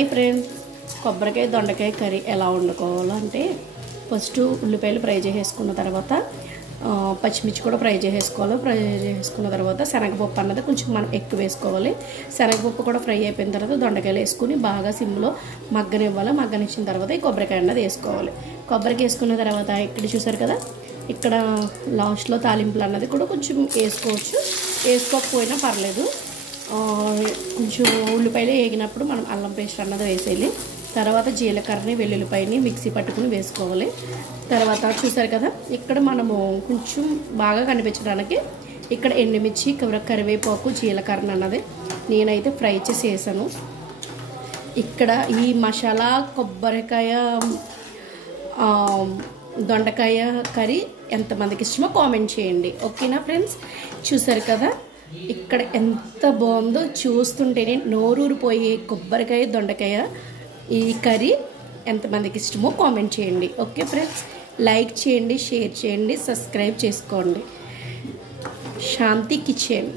Hi friends, కొబ్బరికాయ దొండకాయ curry ఎలా వండుకోవాలంటే ఫస్ట్ ఉల్లిపాయలు ఫ్రై చేసేసుకున్న తర్వాత పచ్చిమిర్చి కూడా ఫ్రై చేసేసుకోవాలి. ఫ్రై చేసుకున్న తర్వాత శనగపప్పు అన్నది కొంచెం మనం ఎక్కువ వేసుకోవాలి. శనగపప్పు కూడా ఫ్రై అయిపోయిన తర్వాత దొండకాయలు వేసుకుని బాగా సిమ్లో మగ్గనివ్వాలి. మగ్గనిచ్చిన తర్వాత ఈ కొబ్బరికాయ అన్నది వేసుకోవాలి. కొబ్బరికాయ వేసుకున్న తర్వాత ఇక్కడ చూసారు కదా, ఇక్కడ లాస్ట్లో తాలింపులు అన్నది కూడా కొంచెం వేసుకోవచ్చు, వేసుకోకపోయినా పర్లేదు. కొంచెం ఉల్లిపాయలు వేగినప్పుడు మనం అల్లం పేస్ట్ అన్నది వేసేయాలి. తర్వాత జీలకర్రని వెల్లుల్లిపాయని మిక్సీ పట్టుకుని వేసుకోవాలి. తర్వాత చూసారు కదా, ఇక్కడ మనము కొంచెం బాగా కనిపించడానికి ఇక్కడ ఎండుమిర్చి, కరివేపాకు, జీలకర్ర అన్నది నేనైతే ఫ్రై చేసి వేసాను. ఇక్కడ ఈ మసాలా కొబ్బరికాయ దొండకాయ కర్రీ ఎంతమందికి ఇష్టమో కామెంట్ చేయండి. ఓకేనా ఫ్రెండ్స్? చూసారు కదా, ఇక్కడ ఎంత బాగుందో, చూస్తుంటేనే నోరూరిపోయే కొబ్బరికాయ దొండకాయ ఈ కర్రీ ఎంతమందికి ఇష్టమో కామెంట్ చేయండి. ఓకే ఫ్రెండ్స్, లైక్ చేయండి, షేర్ చేయండి, సబ్స్క్రైబ్ చేసుకోండి. శాంతి కిచెన్.